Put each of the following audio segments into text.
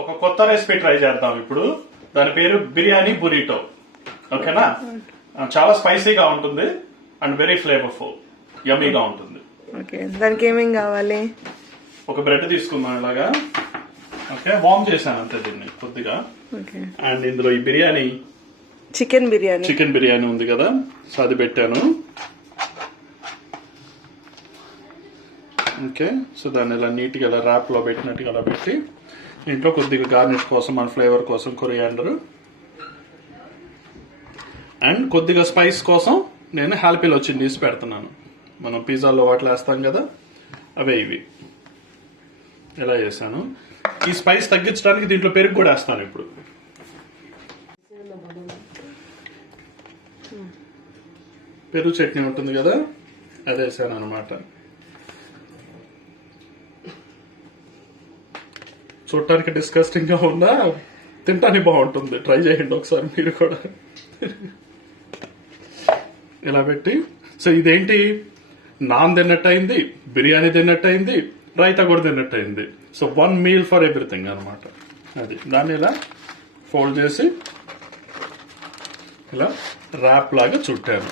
ఒక కొత్త recipe try చేద్దాం ఇప్పుడు. దాని పేరు బిర్యానీ బురిటో. ఓకేనా? చాలా స్పైసీగా ఉంటుంది అండ్ వెరీ ఫ్లేవర్ఫుల్, యమ్మీగా ఉంటుంది. ఓకే, దానికి ఏమేం కావాలి? ఒక బ్రెడ్ తీసుకుందాం ఇలాగా. ఓకే, వార్మ్ చేశాను అంతే దీన్ని కొద్దిగా. ఓకే, అండ్ ఇందులో ఈ బిర్యానీ చికెన్ బిర్యానీ ఉంది కదా, సో అది పెట్టాను. ఓకే, సో దాన్ని ఇలా నీట్గా ఇలా ర్యాప్లో పెట్టినట్టుగా అలా పెట్టి ఇంట్లో కొద్దిగా గార్నిష్ కోసం మన ఫ్లేవర్ కోసం కొరియాండర్ అండ్ కొద్దిగా స్పైస్ కోసం నేను హాల్పీలో చిల్లీస్ పెడుతున్నాను. మనం పిజ్జాలో వాటిలో వేస్తాం కదా, అవే ఇవి ఇలా చేశాను. ఈ స్పైస్ తగ్గించడానికి దీంట్లో పెరుగు కూడా వేస్తాను ఇప్పుడు. పెరుగు చట్నీ ఉంటుంది కదా, అది వేసాను అనమాట. చూడటానికి డిస్కస్టింగ్ గా ఉన్నా తింటానికి బాగుంటుంది. ట్రై చేయండి ఒకసారి మీరు కూడా. ఇలా పెట్టి, సో ఇదేంటి, నాన్ తిన్నట్టు అయింది, బిర్యానీ తిన్నట్టు అయింది, రైతా కూడా తిన్నట్టు అయింది. సో 1 మీల్ ఫర్ ఎవ్రీథింగ్ అనమాట. అది దాన్ని ఇలా ఫోల్డ్ చేసి ఇలా ర్యాప్ లాగా చుట్టాను.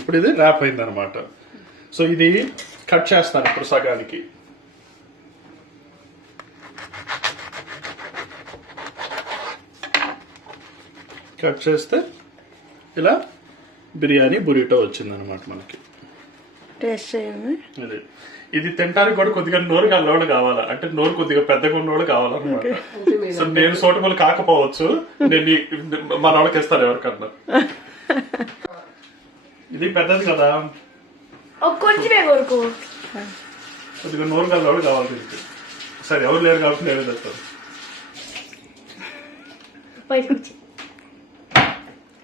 ఇప్పుడు ఇది ర్యాప్ అయింది అనమాట. సో ఇది కట్ చేస్తాను ఇప్పుడు సగానికి. కట్ చేస్తే ఇలా బిర్యానీ బురిటో వచ్చింది అనమాట మనకి. టేస్ట్ చేయండి. అది ఇది తినడానికి కూడా కొద్దిగా నోరు గల్లోడు కావాలా, అంటే నోరు కొద్దిగా పెద్దగా ఉన్నోడు కావాలన్నమాట. సో నేను సోటబుల్ కాకపోవచ్చు, నేను మన వాళ్ళకి ఇస్తాను ఎవరికన్నా. ఇది పెద్దది కదా, కొంచెమే కొరకు కొద్దిగా నోరు గల్లోడు కావాలి దీనికి. సరే, ఎవరు లేరు కాబట్టి నేనే తెస్తాను.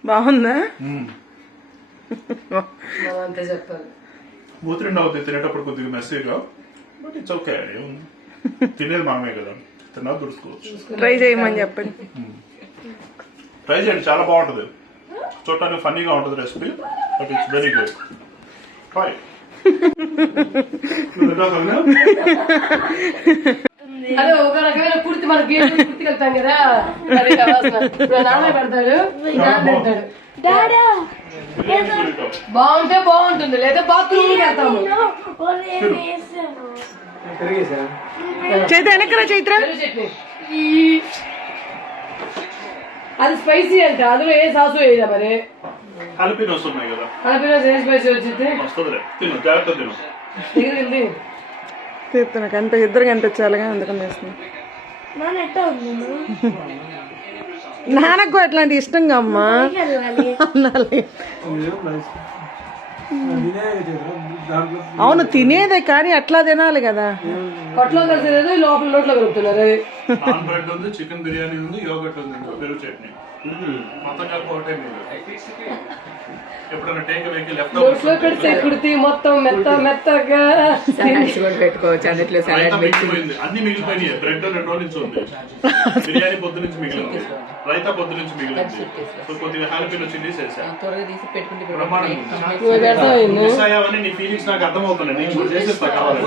బాగుందా? మూత్రిండి అవుతుంది తినేటప్పుడు కొద్దిగా మెస్సీగా, బట్ ఇట్స్ ఓకే. తినేది మనమే కదా, తిన్నా దుడుచుకోవచ్చు. ట్రై చేయమని చెప్పండి. ట్రై చేయండి, చాలా బాగుంటుంది. చూడటానికి ఫన్నీగా ఉంటుంది recipe, but it's very good. Try. అదే ఒక రకమైన పూర్తి మన గేట్ పూర్తికి వెళ్తాం కదా, నాన్న పెడతాడు, డాడా బాగుంటే బాగుంటుంది, లేదా బాత్రూమ్ వెళ్తాము. చైత్ర వెనకరా, చైత్ర. చట్నీ అది స్పైసీ అంట, అందులో ఏ సాసు వేయదా మరి. హల్పినోస్ ఉన్నాయి కదా, హల్పినోస్ ఏ స్పైసీ వచ్చింది. వస్తుందిలే, తిను, జాగ్రత్త తిను. దిగింది తీస్తున్నా ఇద్దరు కనిపించాలిగా, అందుకని వేస్తున్నా. నాన్నకు అట్లాంటి ఇష్టంగా అమ్మా అనాలి. అవును, తినేదే కానీ అట్లా తినాలి కదా. పొట్టలో కలిసేదేదో లోపల నోట్లో కలుపుతున్నారు. అది నాన్ బ్రెడ్ ఉంది, చికెన్ బిర్యానీ ఉంది, యోగర్ట్ ఉంది, పెరుగు చట్నీ, మొత్తం కలిపి ఒకటే మీల్. ఎప్పుడైనా టేక్ అవేకి లెఫ్ట్ నోట్లో పెడితే కుడితి మొత్తం మెత్తగా పెట్టుకోవచ్చు. అందులో మిగిలిపోయింది, అన్ని మిగిలిపోయినాయి. బ్రెడ్ 2 రోజుల నుంచి ఉంది, బిర్యానీ పొద్దు నుంచి మిగిలింది, రైతా పొద్దు నుంచి మిగిలింది. సో కొద్దిగా హాలిపిలో చిల్లీస్ వేసా. మిస్ అయ్యావని నీ ఫీలింగ్స్ నాకు అర్థమవుతున్నాయి. నేను చేసేస్తా కావాలి.